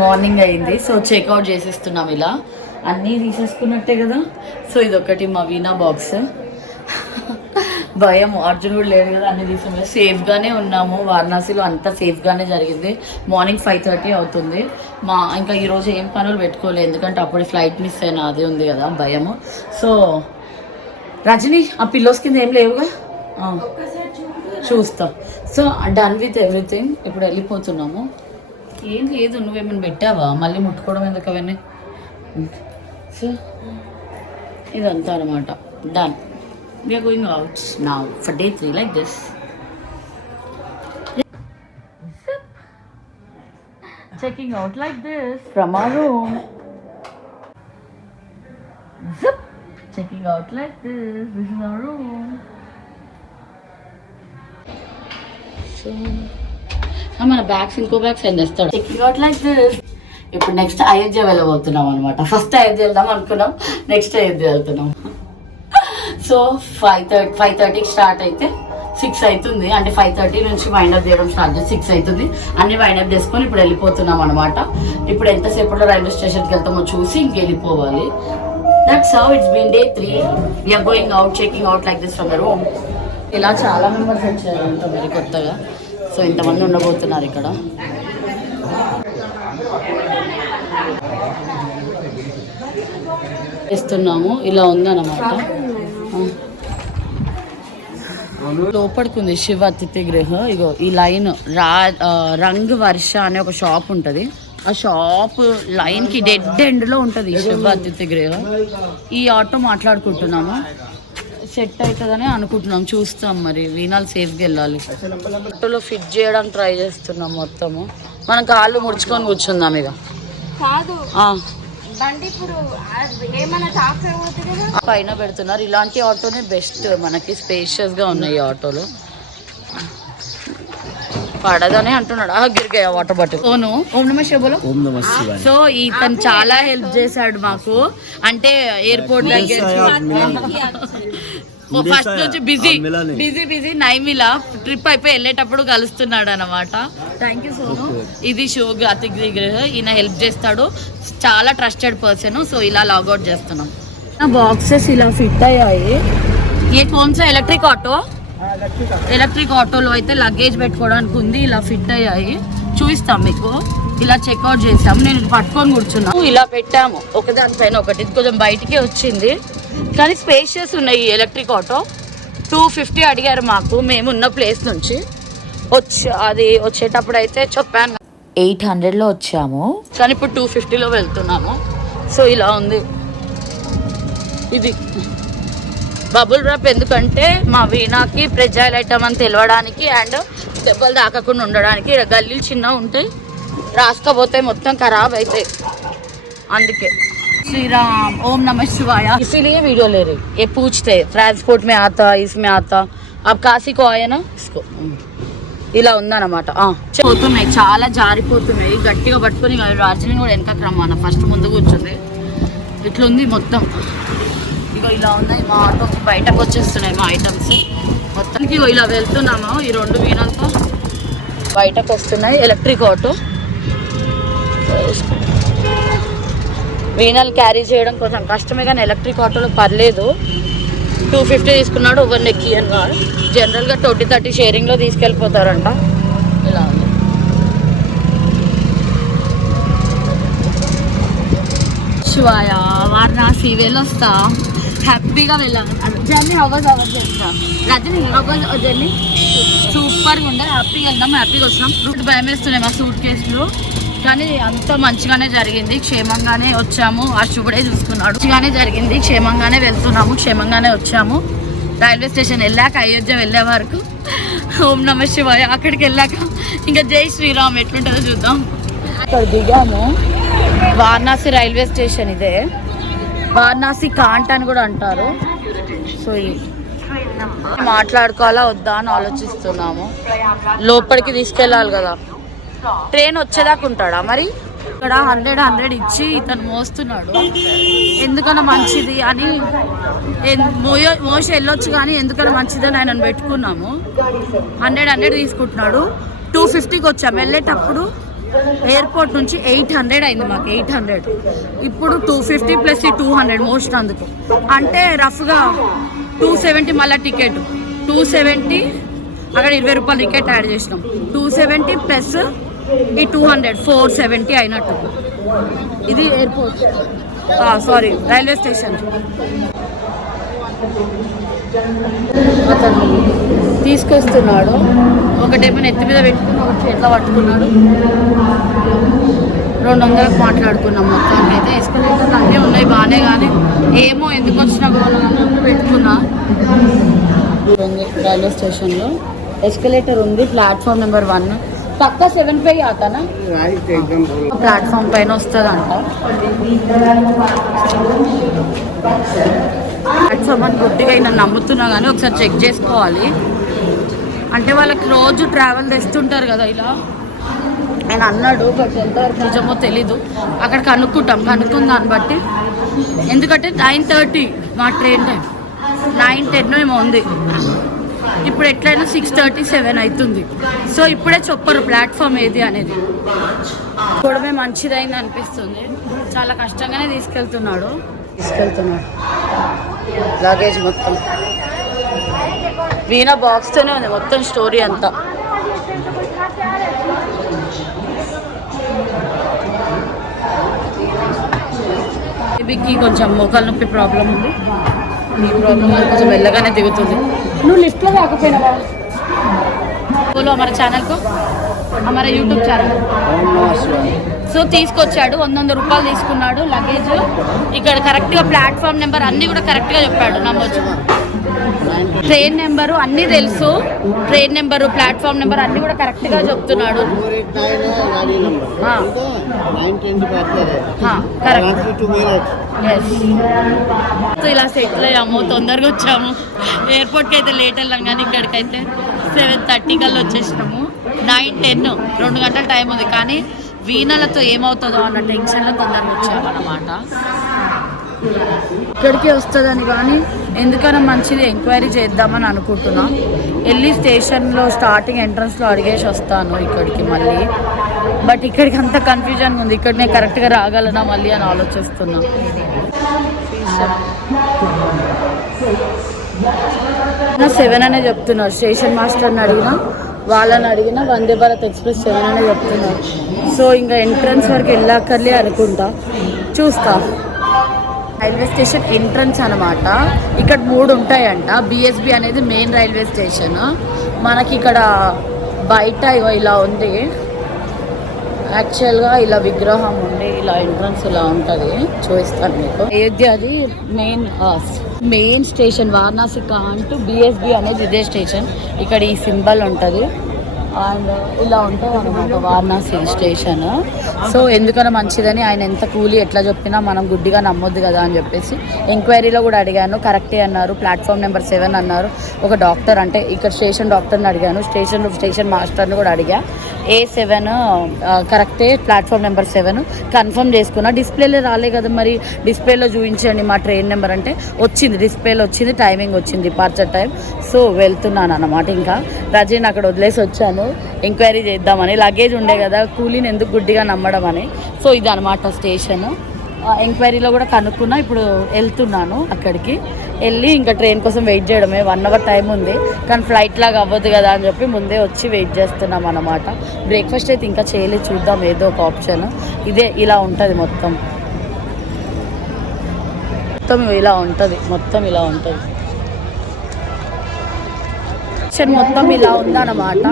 Morning అయింది. So checkout చేసేస్తున్నాం. ఇలా అన్నీ తీసేసుకున్నట్టే కదా. సో ఇదొకటి మా వీణా బాక్స్. భయం, అర్జున్ కూడా లేదు కదా, అన్నీ తీసుకున్నాం. సేఫ్గానే ఉన్నాము. వారణాసిలో అంతా సేఫ్గానే జరిగింది. మార్నింగ్ 5:30 అవుతుంది. ఇంకా ఈరోజు ఏం పనులు పెట్టుకోలేదు, ఎందుకంటే అప్పుడే ఫ్లైట్ మిస్ అయినా అది ఉంది కదా భయము. సో రజని ఆ పిల్లోస్ కింద ఏం లేవుగా, చూస్తాం. So done with everything. ఇప్పుడు వెళ్ళిపోతున్నాము. ఏం లేదు, నువ్వేమైనా పెట్టావా, మళ్ళీ ముట్టుకోవడం ఎందుకు అవన్నీ. సో ఇదంతా అనమాట. Done. We're going out now for day 3 like this. Checking out like this from our room. Zip. Checking out like this. This is our room. So మన బ్యాగ్స్ ఇంకో బ్యాగ్స్ ఏం చేస్తాడు. Checking out like this. ఇప్పుడు next Ayodhya వెళ్ళబోతున్నాం అనమాట. First Ayodhya వెళ్దాం అనుకున్నాం, next Ayodhya వెళ్తున్నాం. So 5:30కి start అయితే 6 అవుతుంది. అంటే 5:30 నుంచి వైండప్ చేయడం స్టార్ట్ చేసి 6 అవుతుంది. అన్ని వైండప్ చేసుకొని ఇప్పుడు వెళ్ళిపోతున్నాం అనమాట. ఇప్పుడు ఎంతసేపట్లో రైల్వే స్టేషన్కి వెళ్తామో చూసి ఇంక వెళ్ళిపోవాలి. That's how it's been day 3. We're going out, checking out like this from the room. ఇలా చాలా మెంబర్స్ వచ్చారంట మరి కొత్తగా. సో ఇంతమంది ఉండబోతున్నారు ఇక్కడ. చేస్తున్నాము. ఇలా ఉందన్నమాట. లోపలికి ఉంది శివ అతిథి గృహ. ఇగో ఈ లైన్ రంగ్ వర్ష అనే ఒక షాప్ ఉంటుంది. ఆ షాప్ లైన్కి డెడ్ ఎండ్లో ఉంటుంది శివ అతిథి గృహ. ఈ ఆటో మాట్లాడుకుంటున్నాము, సెట్ అవుతుందని అనుకుంటున్నాం. చూస్తాం మరి. వీణాలు సేఫ్గా వెళ్ళాలి. ఆటోలో ఫిట్ చేయడానికి ట్రై చేస్తున్నాం మొత్తము. మనం కాళ్ళు ముడుచుకొని కూర్చుందాం ఇక. పైన పెడుతున్నారు. ఇలాంటి ఆటోనే బెస్ట్ మనకి, స్పేషియస్గా ఉన్నాయి ఆటోలు. పడదని అంటున్నాడు. గిరిగా వాటర్ బాటిల్. ఓను ఓం నమ శివలో. సో ఇతను చాలా హెల్ప్ చేశాడు మాకు. అంటే ఎయిర్పోర్ట్ దగ్గర ఫస్ట్ నుంచి బిజీ నైమిలా ట్రిప్ అయిపోయి వెళ్ళేటప్పుడు కలుస్తున్నాడు అనమాట. Thank you Sonu. ఇది శివ అతిథి గృహ. ఈయన హెల్ప్ చేస్తాడు, చాలా ట్రస్టెడ్ పర్సన్. సో ఇలా లాగౌట్ చేస్తున్నాం. నా బాక్సెస్ ఇలా ఫిట్ అయ్యాయి. ఏ కోన్సా ఎలక్ట్రిక్ ఆటో, ఎలక్ట్రిక్ ఆటోలో అయితే లగేజ్ పెట్టుకోవడానికి ఉంది. ఇలా ఫిట్ అయ్యాయి, చూపిస్తాం మీకు. ఇలా చెక్అవుట్ చేసాము. నేను ఇది పట్టుకొని కూర్చున్నాను. ఇలా పెట్టాము ఒకదానిపైన ఒకటి. ఇది కొంచెం బయటికి వచ్చింది కానీ స్పేషియస్ ఉన్నాయి. ఈ ఎలక్ట్రిక్ ఆటో 250 అడిగారు మాకు, మేము ఉన్న ప్లేస్ నుంచి. అది వచ్చేటప్పుడు అయితే చెప్పాను 800లో వచ్చాము, కానీ ఇప్పుడు 250లో వెళ్తున్నాము. సో ఇలా ఉంది. ఇది బబుల్ ర్యాప్ ఎందుకంటే మా వీణాకి ప్రెజైల్ ఐటమ్ అని తెలవడానికి అండ్ దెబ్బలు తాకకుండా ఉండడానికి. గల్లీలు చిన్నగా ఉంటాయి, రాసుకోపోతే మొత్తం ఖరాబ్ అవుతాయి, అందుకే. श्रीराम ओम नमः शिवाय. इसीलिए वीडियो ले रही. ये पूछते ट्रांसपोर्ट में आता, इसमें आता, अब काशी को आया ना इसको. ఇలా ఉందన్నమాట. పోతున్నాయి, చాలా జారిపోతున్నాయి. గట్టిగా పట్టుకొని రాజుని కూడా వెనకకి రమ్మన్న. ఫస్ట్ ముందు కూర్చుంది. ఇట్లుంది మొత్తం. ఇక ఇలా ఉన్నాయి. మా ఆటోకి బయటకు వచ్చేస్తున్నాయి మా ఐటమ్స్ మొత్తానికి. ఇలా వెళ్తున్నాము. ఈ 2 వీణాలతో బయటకు వస్తున్నాయి. Electric auto. వీణాలు క్యారీ చేయడం కొంచెం కష్టమే, కానీ ఎలక్ట్రిక్ ఆటోలో పర్లేదు. 250 తీసుకున్నాడు. ఓవర్ ఎక్కి అని కాదు, జనరల్గా 20-30 షేరింగ్లో తీసుకెళ్ళిపోతారంట. ఇలా ఉంది. శివాయ వారణాసి వెళ్ళొస్తా, హ్యాపీగా వెళ్ళాను. జర్నీ హౌస్ చేస్తా. రజని హౌస్ జర్నీ సూపర్గా ఉండే. హ్యాపీగా వెళ్దాం, హ్యాపీగా వస్తున్నాం. రూట్ భయం వేస్తున్నాయి మా సూట్ కేసులు, కానీ అంత మంచిగానే జరిగింది. క్షేమంగానే వచ్చాము. ఆ శుభుడే చూసుకున్నాడు. మంచిగానే జరిగింది, క్షేమంగానే వెళ్తున్నాము, క్షేమంగానే వచ్చాము. రైల్వే స్టేషన్ వెళ్ళాక అయోధ్య వెళ్ళే వరకు ఓం నమ శివాయ. అక్కడికి వెళ్ళాక ఇంకా జై శ్రీరామ్ ఎట్లుంటుందో చూద్దాం. అక్కడ దిగాము. వారణాసి రైల్వే స్టేషన్ ఇదే. వారణాసి కాంట్ అని కూడా అంటారు. సో మాట్లాడుకోవాలా వద్దా అని ఆలోచిస్తున్నాము. లోపలికి తీసుకెళ్ళాలి కదా. ట్రైన్ వచ్చేదాకా ఉంటాడా మరి? ఇక్కడ 100 ఇచ్చి ఇతను మోస్తున్నాడు. ఎందుకన్నా మంచిది అని మోసి వెళ్ళొచ్చు, కానీ ఎందుకన్నా మంచిదని ఆయనను పెట్టుకున్నాము. 100 తీసుకుంటున్నాడు. 250కి వచ్చాము. వెళ్ళేటప్పుడు ఎయిర్పోర్ట్ నుంచి 800 అయింది మాకు, 800. ఇప్పుడు 250 ప్లస్ ఈ 200 మోస్ట్ అందుకు, అంటే రఫ్గా 270 మళ్ళీ టికెట్ 270, అక్కడ 20 రూపాయలు టికెట్ యాడ్ చేసినాం, 270 ప్లస్ ఈ 200 470 అయినట్టు. ఇది ఎయిర్పోర్ట్, సారీ రైల్వే స్టేషన్. అతను తీసుకొస్తున్నాడు, ఒకటేమో నెత్తి మీద పెట్టుకుని ఒక చేతిలో పట్టుకున్నాడు. 200కు మాట్లాడుకున్నాం మొత్తానికి. అయితే ఎస్కలేటర్లు అన్నీ ఉన్నాయి బాగానే, కానీ ఏమో ఎందుకు వచ్చినా పోవాలని పెట్టుకున్నా. ఉంది రైల్వే స్టేషన్లో ఎస్కలేటర్ ఉంది, ప్లాట్ఫామ్ నెంబర్ 1 పక్క 7 పై ఆతానా ప్లాట్ఫామ్ పైన వస్తుందంట. ప్లాట్ఫామ్ అని గుడ్డిగా నన్ను నమ్ముతున్నా కానీ ఒకసారి చెక్ చేసుకోవాలి. అంటే వాళ్ళకి రోజు ట్రావెల్ తెస్తుంటారు కదా ఇలా. ఆయన అన్నాడు, బట్ ఎంతవరకు నిజమో తెలీదు. అక్కడ కనుక్కున్న దాన్ని బట్టి, ఎందుకంటే 9:30 మా ట్రైన్ టైం, 9:10 ఏమో ఉంది. ఇప్పుడు ఎట్లయినా 6:30 7 అవుతుంది. సో ఇప్పుడే చెప్పరు ప్లాట్ఫామ్ ఏది అనేది. చూడమే మంచిదైంది అనిపిస్తుంది. చాలా కష్టంగానే తీసుకెళ్తున్నాడు లగేజ్ మొత్తం. వీణా బాక్స్తోనే ఉంది మొత్తం స్టోరీ అంతా. బేబీకి కొంచెం మోకాలు నొప్పి ప్రాబ్లం ఉంది. ఈ ప్రాబ్లం కొంచెం మెల్లగానే దిగుతుంది. నువ్వు లిఫ్ట్లో రాకపోయినావా? बोलो हमारे चैनल को, हमारे यूट्यूब चैनल. సో తీసుకొచ్చాడు, 100 రూపాయలు తీసుకున్నాడు లగేజ్. ఇక్కడ కరెక్ట్గా ప్లాట్ఫామ్ నెంబర్ అన్నీ కూడా కరెక్ట్గా చెప్పాడు, నమ్మొచ్చు. ట్రైన్ నెంబరు అన్నీ తెలుసు, ట్రైన్ నెంబరు ప్లాట్ఫామ్ నెంబర్ అన్నీ కూడా కరెక్ట్గా చెప్తున్నాడు. సో ఇలా సెటిల్ అయ్యాము, తొందరగా వచ్చాము. ఎయిర్పోర్ట్కి అయితే లేట్ వెళ్ళాం, కానీ ఇక్కడికైతే 7:30 కల్లా వచ్చేసినాము. 9:10 2 గంటల టైం ఉంది, కానీ వీణలతో ఏమవుతుందో అన్న టెన్షన్లో తొందరగా వచ్చామన్నమాట. ఇక్కడికి వస్తుందని కానీ ఎందుకైనా మంచిది ఎంక్వైరీ చేద్దామని అనుకుంటున్నా. వెళ్ళి స్టేషన్లో స్టార్టింగ్ ఎంట్రన్స్లో అడిగేసి వస్తాను ఇక్కడికి మళ్ళీ. బట్ ఇక్కడికి అంత కన్ఫ్యూజన్గా ఉంది, ఇక్కడ నేను కరెక్ట్గా రాగలనా మళ్ళీ అని ఆలోచిస్తున్నా. 7 అనే చెప్తున్నారు. స్టేషన్ మాస్టర్ని అడిగినా, వాళ్ళని అడిగినా వందే భారత్ ఎక్స్ప్రెస్ 7 అనే చెప్తున్నారు. సో ఇంకా ఎంట్రన్స్ వరకు వెళ్ళాకర్లే అనుకుంటా, చూస్తా. రైల్వే స్టేషన్ ఎంట్రన్స్ అనమాట. ఇక్కడ 3 ఉంటాయంట. బిఎస్బి అనేది మెయిన్ రైల్వే స్టేషన్. మనకి ఇక్కడ బయట ఇలా ఉంది, యాక్చువల్గా ఇలా విగ్రహం ఉండి ఇలా ఎంట్రన్స్ ఇలా ఉంటుంది, చూపిస్తాను మీకు. అయోధ్య అది మెయిన్ స్టేషన్, వారణాసి అంటూ బిఎస్బి అనేది ఇదే స్టేషన్. ఇక్కడ ఈ సింబల్ ఉంటుంది అండ్ ఇలా ఉంటుంది అనమాట వారణాసి స్టేషన్. సో ఎందుకన్నా మంచిదని ఆయన ఎంత కూలీ ఎట్లా చెప్పినా మనం గుడ్డిగా నమ్మొద్దు కదా అని చెప్పేసి ఎంక్వైరీలో కూడా అడిగాను, కరెక్టే అన్నారు. ప్లాట్ఫామ్ నెంబర్ 7 అన్నారు. ఒక డాక్టర్ అంటే ఇక్కడ స్టేషన్ డాక్టర్ని అడిగాను, స్టేషన్ మాస్టర్ని కూడా అడిగా. A7 కరెక్టే, ప్లాట్ఫామ్ నెంబర్ 7 కన్ఫర్మ్ చేసుకున్నా. డిస్ప్లేలో రాలే కదా, మరి డిస్ప్లేలో చూపించండి మా ట్రైన్ నెంబర్ అంటే వచ్చింది, డిస్ప్లేలో వచ్చింది, టైమింగ్ వచ్చింది, డిపార్చర్ టైం. సో వెళ్తున్నాను అన్నమాట. ఇంకా రజీని అక్కడ వదిలేసి వచ్చాను ఎంక్వైరీ చేద్దామని. లగేజ్ ఉండే కదా, కూలీని ఎందుకు గుడ్డిగా నమ్మడం అని. సో ఇది అనమాట స్టేషన్. ఎంక్వైరీలో కూడా కనుక్కున్నా. ఇప్పుడు వెళ్తున్నాను అక్కడికి. వెళ్ళి ఇంకా ట్రైన్ కోసం వెయిట్ చేయడమే. 1 అవర్ టైం ఉంది, కానీ ఫ్లైట్ లాగా అవ్వదు కదా అని చెప్పి ముందే వచ్చి వెయిట్ చేస్తున్నాం అన్నమాట. బ్రేక్ఫాస్ట్ అయితే ఇంకా చేయలేదు, చూద్దాం ఏదో ఒక ఆప్షన్. ఇదే ఇలా ఉంటుంది మొత్తం ఇలా ఉంటుంది, మొత్తం ఇలా ఉంటుంది. మొత్తం ఇలా ఉందన్నమాట.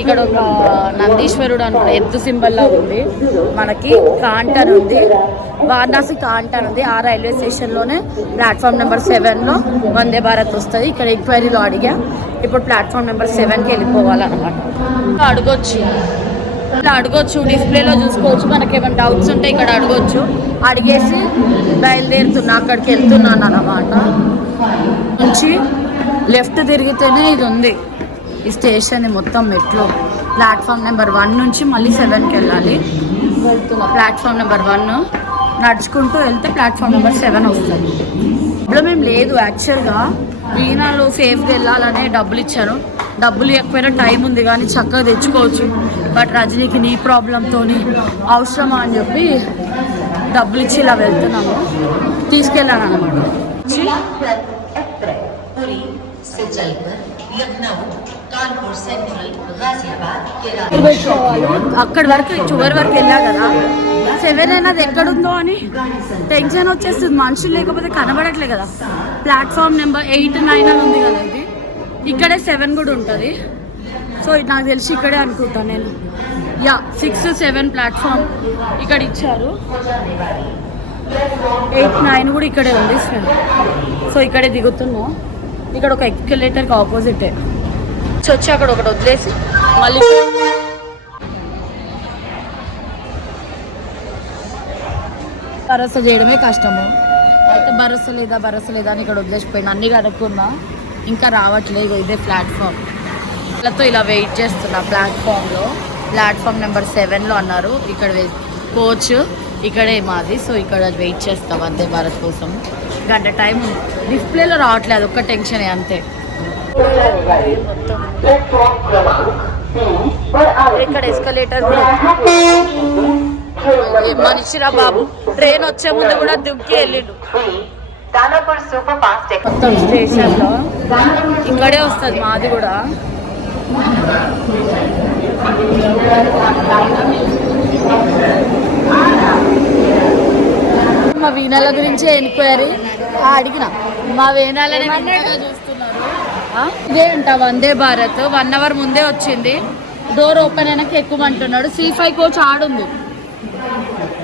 ఇక్కడ ఒక నందీశ్వరుడు అనుకో ఎద్దు సింబల్లా ఉంది. మనకి కాంటర్ ఉంది, వారణాసి కాంటర్ ఉంది. ఆ railway స్టేషన్లోనే platform number 7లో Vande Bharat వస్తుంది. ఇక్కడ ఎంక్వైరీలో అడిగా. ఇప్పుడు ప్లాట్ఫామ్ నెంబర్ 7కి వెళ్ళిపోవాలన్నమాట. అడగొచ్చు, డిస్ప్లేలో చూసుకోవచ్చు. మనకి ఏమైనా డౌట్స్ ఉంటే ఇక్కడ అడగొచ్చు. అడిగేసి బయలుదేరుతున్నా, అక్కడికి వెళ్తున్నాను అన్నమాట. నుంచి లెఫ్ట్ తిరిగితేనే ఇది ఉంది ఈ స్టేషన్. మొత్తం మెట్లు ప్లాట్ఫామ్ నెంబర్ 1 నుంచి మళ్ళీ 7కి వెళ్ళాలి. వెళ్తున్నా ప్లాట్ఫామ్ నెంబర్ 1, నడుచుకుంటూ వెళ్తే ప్లాట్ఫామ్ నెంబర్ 7 వస్తుంది. ప్రాబ్లం ఏం లేదు. యాక్చువల్గా వీణాలు సేఫ్గా వెళ్ళాలనే డబ్బులు ఇచ్చాను. డబ్బులు ఇవ్వకపోయినా టైం ఉంది, కానీ చక్కగా తెచ్చుకోవచ్చు. బట్ రజనీకి నీ ప్రాబ్లంతో అవసరమా అని చెప్పి డబ్బులు ఇచ్చి ఇలా వెళ్తున్నాము. తీసుకెళ్ళాను అనమాట. అక్కడి వరకు చివరి వరకు వెళ్ళా కదా, 7 అయినది ఎక్కడుందో అని టెన్షన్ వచ్చేస్తుంది. మనుషులు లేకపోతే కనబడట్లే కదా. ప్లాట్ఫామ్ నెంబర్ 8, 9 అని ఉంది కదా, ఇది ఇక్కడే 7 కూడా ఉంటుంది. సో నాకు తెలిసి ఇక్కడే అనుకుంటాను నేను. 6, 7 ప్లాట్ఫామ్ ఇక్కడ ఇచ్చారు. 8, 9 కూడా ఇక్కడే ఉంది. సో ఇక్కడే దిగుతున్నాం. ఇక్కడ ఒక ఎస్కలేటర్కి ఆపోజిటే వచ్చి అక్కడ ఒకటి వదిలేసి మళ్ళీ భరోసా చేయడమే కష్టము. అయితే భరోసా లేదా అని ఇక్కడ వదిలేసిపోయినా. అన్నీ కనుక్కున్నా, ఇంకా రావట్లేదు. ఇదే ప్లాట్ఫామ్. వాళ్ళతో ఇలా వెయిట్ చేస్తున్నా ప్లాట్ఫామ్లో. ప్లాట్ఫామ్ నెంబర్ 7లో అన్నారు. ఇక్కడ కోచ్ ఇక్కడే మాది. సో ఇక్కడ వెయిట్ చేస్తాం వందే భారత్ కోసం. గంట టైం డిస్ప్లేలో రావట్లేదు, ఒక్క టెన్షన్ అంతే. ఇక్కడ ఎస్కలేటర్ మనిషిరా బాబు. ట్రైన్ వచ్చే ముందు కూడా దుక్కి వెళ్ళిండు. మొత్తం స్టేషన్లో ఇక్కడే వస్తుంది మాది కూడా. మా వీణాల గురించి ఎంక్వైరీ అడిగిన. మా వీణాలని చూస్తున్నారు. ఇదే అంట వందే భారత్. 1 అవర్ ముందే వచ్చింది. డోర్ ఓపెన్ అయినాక ఎక్కుమంటున్నాడు. C5 కోచ్ ఆడుంది.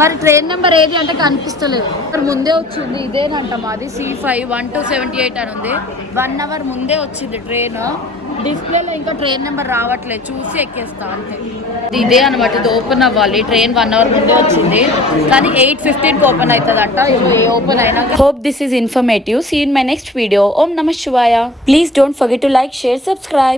మరి ట్రైన్ నెంబర్ ఏది అంటే కనిపిస్తలేదు. ముందే వచ్చింది. ఇదేనంట మాది C5 1278 అని ఉంది. 1 అవర్ ముందే వచ్చింది ట్రైన్. డిస్ప్లేలో ఇంకా ట్రైన్ నెంబర్ రావట్లేదు, చూసి ఎక్కేస్తా అంతే. ఇదే అనమాట. ఇది ఓపెన్ అవ్వాలి. ట్రైన్ 1 అవర్ ముందే వచ్చింది, కానీ 8:15కి ఓపెన్ అవుతుందంట. ఇది ఓపెన్ అయినా. Hope this is informative. See in my next video. ఓం నమః శివాయ. Please don't forget to like, share, subscribe.